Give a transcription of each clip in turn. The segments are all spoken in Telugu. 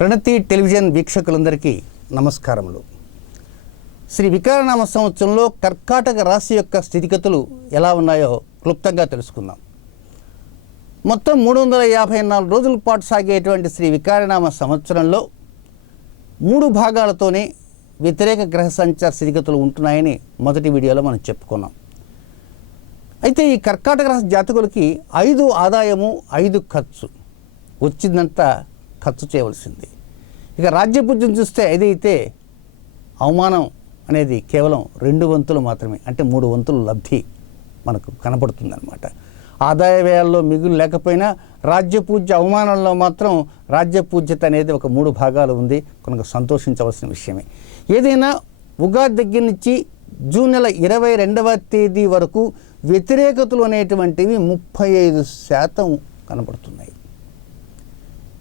ప్రణతి టెలివిజన్ వీక్షకులందరికీ నమస్కారములు. శ్రీ వికారనామ సంవత్సరంలో కర్కాటక రాశి యొక్క స్థితిగతులు ఎలా ఉన్నాయో క్లుప్తంగా తెలుసుకుందాం. మొత్తం 354 రోజుల పాటు సాగేటువంటి శ్రీ వికారనామ సంవత్సరంలో 3 భాగాలతోనే వ్యతిరేక గ్రహ సంచార స్థితిగతులు ఉంటున్నాయని మొదటి వీడియోలో మనం చెప్పుకున్నాం. అయితే ఈ కర్కాటక రాశి జాతకులకి 5 ఆదాయము 5 ఖర్చు, వచ్చిందంతా ఖర్చు చేయవలసింది. ఇక రాజ్యపూజ్యం చూస్తే ఏదైతే అవమానం అనేది కేవలం 2 వంతులు మాత్రమే, అంటే 3 వంతులు లబ్ధి మనకు కనపడుతుందన్నమాట. ఆదాయ వ్యయాల్లో మిగులు లేకపోయినా రాజ్యపూజ్య అవమానంలో మాత్రం రాజ్యపూజ్యత అనేది ఒక 3 భాగాలు ఉంది కనుక సంతోషించవలసిన విషయమే. ఏదైనా ఉగాది దగ్గర నుంచి జూన్ నెల 22వ తేదీ వరకు వ్యతిరేకతలు అనేటువంటివి 35% కనబడుతున్నాయి.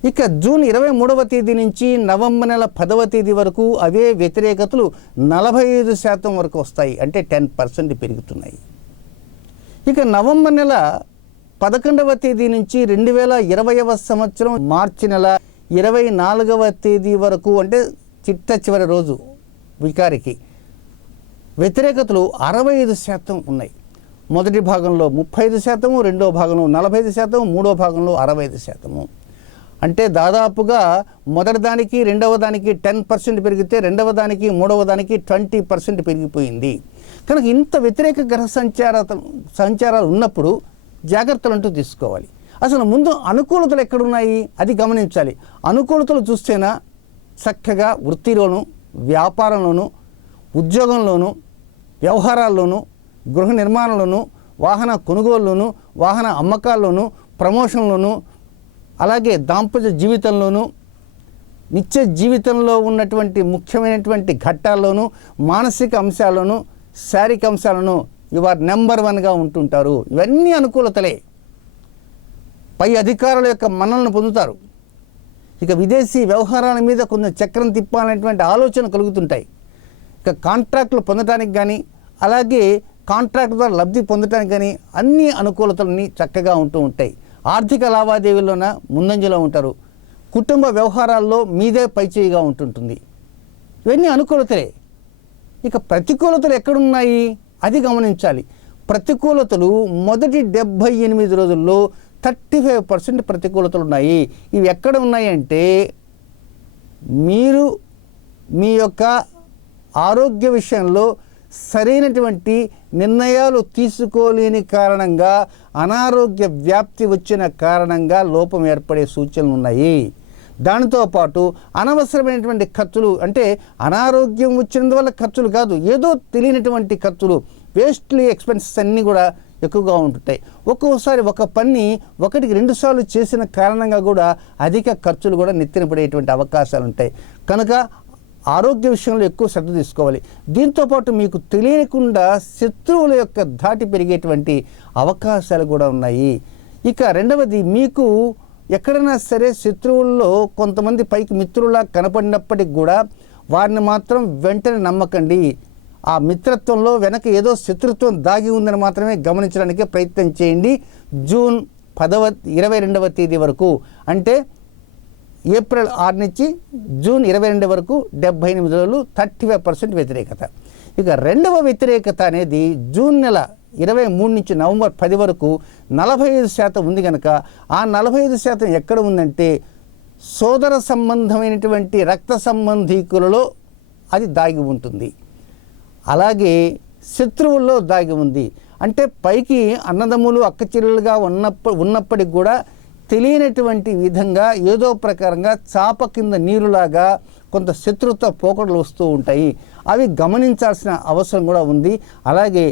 ఇక జూన్ 23వ తేదీ నుంచి నవంబర్ నెల 10వ తేదీ వరకు అవే వ్యతిరేకతలు 45% వరకు వస్తాయి, అంటే 10% పెరుగుతున్నాయి. ఇక నవంబర్ నెల 11వ తేదీ నుంచి 2020వ సంవత్సరం మార్చి నెల 24వ తేదీ వరకు, అంటే చిట్ట చివరి రోజు వికారికి వ్యతిరేకతలు 65% ఉన్నాయి. మొదటి భాగంలో 35%, రెండో భాగంలో 45%, మూడో భాగంలో 65%. అంటే దాదాపుగా మొదటి దానికి రెండవ దానికి 10% పెరిగితే రెండవ దానికి మూడవ దానికి 20% పెరిగిపోయింది. కనుక ఇంత వ్యతిరేక గ్రహ సంచారాలు ఉన్నప్పుడు జాగ్రత్తలు అంటూ తీసుకోవాలి. అసలు ముందు అనుకూలతలు ఎక్కడున్నాయి అది గమనించాలి. అనుకూలతలు చూస్తేనా చక్కగా వృత్తిలోను, వ్యాపారంలోను, ఉద్యోగంలోను, వ్యవహారాల్లోనూ, గృహ నిర్మాణంలోను, వాహన కొనుగోలులోను, వాహన అమ్మకాల్లోను, ప్రమోషన్లోను, అలాగే దాంపత్య జీవితంలోనూ, నిత్య జీవితంలో ఉన్నటువంటి ముఖ్యమైనటువంటి ఘట్టాల్లోనూ, మానసిక అంశాల్లోనూ, శారీరక అంశాలను ఇవారు నెంబర్ 1గా ఉంటుంటారు. ఇవన్నీ అనుకూలతలే. పై అధికారుల యొక్క మన్నలను పొందుతారు. ఇక విదేశీ వ్యవహారాల మీద కొంచెం చక్రం తిప్పాలనేటువంటి ఆలోచన కలుగుతుంటాయి. ఇక కాంట్రాక్టులు పొందడానికి కానీ, అలాగే కాంట్రాక్ట్ ద్వారా లబ్ధి పొందడానికి కానీ అన్ని అనుకూలతలన్నీ చక్కగా ఉంటూ ఉంటాయి. ఆర్థిక లావాదేవీల్లోన ముందంజలో ఉంటారు. కుటుంబ వ్యవహారాల్లో మీదే పైచేయిగా ఉంటుంటుంది. ఇవన్నీ అనుకూలతలే. ఇక ప్రతికూలతలు ఎక్కడున్నాయి అది గమనించాలి. ప్రతికూలతలు మొదటి 78 రోజుల్లో 35% ప్రతికూలతలు ఉన్నాయి. ఇవి ఎక్కడ ఉన్నాయి అంటే మీరు మీ యొక్క ఆరోగ్య విషయంలో సరైనటువంటి నిర్ణయాలు తీసుకోలేని కారణంగా, అనారోగ్య వ్యాప్తి వచ్చిన కారణంగా లోపం ఏర్పడే సూచనలు ఉన్నాయి. దానితో పాటు అనవసరమైనటువంటి ఖర్చులు, అంటే అనారోగ్యం వచ్చినందువల్ల ఖర్చులు కాదు, ఏదో తెలియనటువంటి ఖర్చులు, వేస్ట్లీ ఎక్స్పెన్సెస్ అన్నీ కూడా ఎక్కువగా ఉంటుంటాయి. ఒక్కోసారి ఒక పని 1కి 2 సార్లు చేసిన కారణంగా కూడా అధిక ఖర్చులు కూడా నెత్తిన పడేటువంటి అవకాశాలు ఉంటాయి. కనుక ఆరోగ్య విషయంలో ఎక్కువ శ్రద్ధ తీసుకోవాలి. దీంతోపాటు మీకు తెలియకుండా శత్రువుల యొక్క ధాటి పెరిగేటువంటి అవకాశాలు కూడా ఉన్నాయి. ఇక రెండవది, మీకు ఎక్కడైనా సరే శత్రువుల్లో కొంతమంది పైకి మిత్రులా కనపడినప్పటికి కూడా వారిని మాత్రం వెంటనే నమ్మకండి. ఆ మిత్రత్వంలో వెనక ఏదో శత్రుత్వం దాగి ఉందని మాత్రమే గమనించడానికి ప్రయత్నం చేయండి. జూన్ 22వ తేదీ వరకు, అంటే ఏప్రిల్ 6 నుంచి జూన్ 22 వరకు 78 రోజులు 35% వ్యతిరేకత. ఇక రెండవ వ్యతిరేకత అనేది జూన్ నెల 23 నుంచి నవంబర్ 10 వరకు 45% ఉంది కనుక ఆ 45% ఎక్కడ ఉందంటే సోదర సంబంధమైనటువంటి రక్త సంబంధీకులలో అది దాగి ఉంటుంది. అలాగే శత్రువుల్లో దాగి ఉంది. అంటే పైకి అన్నదమ్ములు అక్కచెల్లెలుగా ఉన్నప్పటికి కూడా తెలియనటువంటి విధంగా ఏదో ప్రకారంగా చాప కింద నీరులాగా కొంత శత్రుత్వ పోకడలు వస్తూ ఉంటాయి. అవి గమనించాల్సిన అవసరం కూడా ఉంది. అలాగే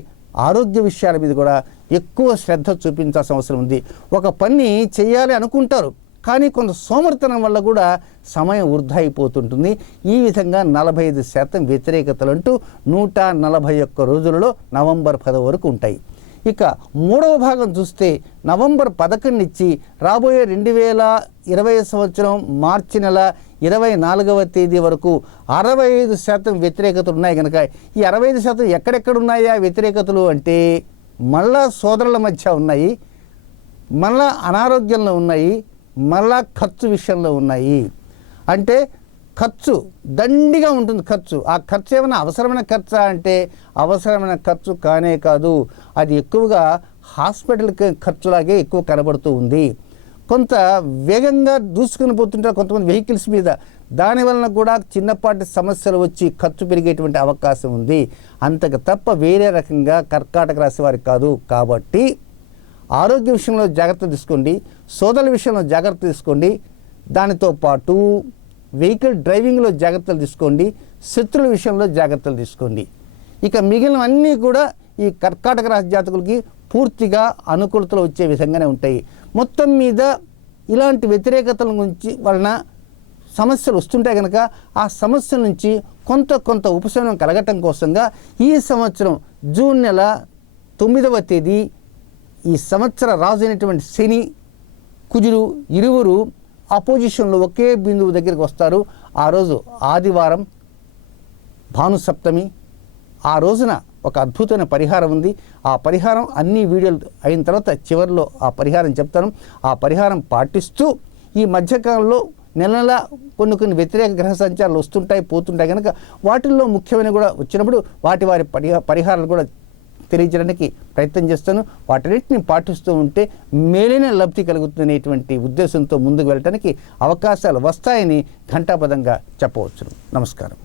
ఆరోగ్య విషయాల మీద కూడా ఎక్కువ శ్రద్ధ చూపించాల్సిన అవసరం ఉంది. ఒక పని చేయాలి అనుకుంటారు, కానీ కొంత సోమర్తనం వల్ల కూడా సమయం వృధా అయిపోతుంటుంది. ఈ విధంగా 45% వ్యతిరేకతలు అంటూ 141 రోజులలో నవంబర్ 10 వరకు ఉంటాయి. ఇక మూడవ భాగం చూస్తే నవంబర్ 11 నుంచి రాబోయే 2020 సంవత్సరం మార్చి నెల 24వ తేదీ వరకు 65% వ్యతిరేకతలు ఉన్నాయి కనుక ఈ 65% ఎక్కడెక్కడ ఉన్నాయా వ్యతిరేకతలు అంటే మళ్ళా సోదరుల మధ్య ఉన్నాయి, మళ్ళా అనారోగ్యంలో ఉన్నాయి, మళ్ళా ఖర్చు విషయంలో ఉన్నాయి. అంటే ఖర్చు దండిగా ఉంటుంది. ఆ ఖర్చు ఏమైనా అవసరమైన ఖర్చా అంటే అవసరమైన ఖర్చు కానే కాదు. అది ఎక్కువగా హాస్పిటల్ ఖర్చులాగే ఎక్కువ కనబడుతూ ఉంది. కొంత వేగంగా దూసుకుని పోతుంటారు కొంతమంది వెహికల్స్ మీద. దానివలన కూడా చిన్నపాటి సమస్యలు వచ్చి ఖర్చు పెరిగేటువంటి అవకాశం ఉంది. అంతకు తప్ప వేరే రకంగా కర్కాటక రాశి వారికి కాదు. కాబట్టి ఆరోగ్య విషయంలో జాగ్రత్త తీసుకోండి, సోదరుల విషయంలో జాగ్రత్త తీసుకోండి, దానితో పాటు వెహికల్ డ్రైవింగ్లో జాగ్రత్తలు తీసుకోండి, శత్రువుల విషయంలో జాగ్రత్తలు తీసుకోండి. ఇక మిగిలినవన్నీ కూడా ఈ కర్కాటక రాశి జాతకులకి పూర్తిగా అనుకూలతలు వచ్చే విధంగానే ఉంటాయి. మొత్తం మీద ఇలాంటి వ్యతిరేకతల నుంచి వలన సమస్యలు వస్తుంటాయి కనుక ఆ సమస్యల నుంచి కొంత ఉపశమనం కలగటం కోసంగా ఈ సంవత్సరం జూన్ నెల 9వ తేదీ ఈ సంవత్సర రాజు అయినటువంటి శని, కుజుడు ఇరువురు అపోజిషన్లో ఒకే బిందువు దగ్గరికి వస్తారు. ఆ రోజు ఆదివారం, భానుసప్తమి. ఆ రోజున ఒక అద్భుతమైన పరిహారం ఉంది. ఆ పరిహారం అన్ని వీడియోలు అయిన తర్వాత చివరిలో ఆ పరిహారం చెప్తాను. ఆ పరిహారం పాటిస్తూ ఈ మధ్యకాలంలో నెల కొన్ని వ్యతిరేక గ్రహ సంచారాలు వస్తుంటాయి పోతుంటాయి కనుక వాటిల్లో ముఖ్యమైన కూడా వచ్చినప్పుడు వారి పరిహారాలు కూడా తెలియజేయడానికి ప్రయత్నం చేస్తాను. వాటన్నిటిని పాటిస్తూ ఉంటే మేలైన లబ్ధి కలుగుతుందనేటువంటి ఉద్దేశంతో ముందుకు వెళ్ళడానికి అవకాశాలు వస్తాయని ఘంటాపదంగా చెప్పవచ్చు. నమస్కారం.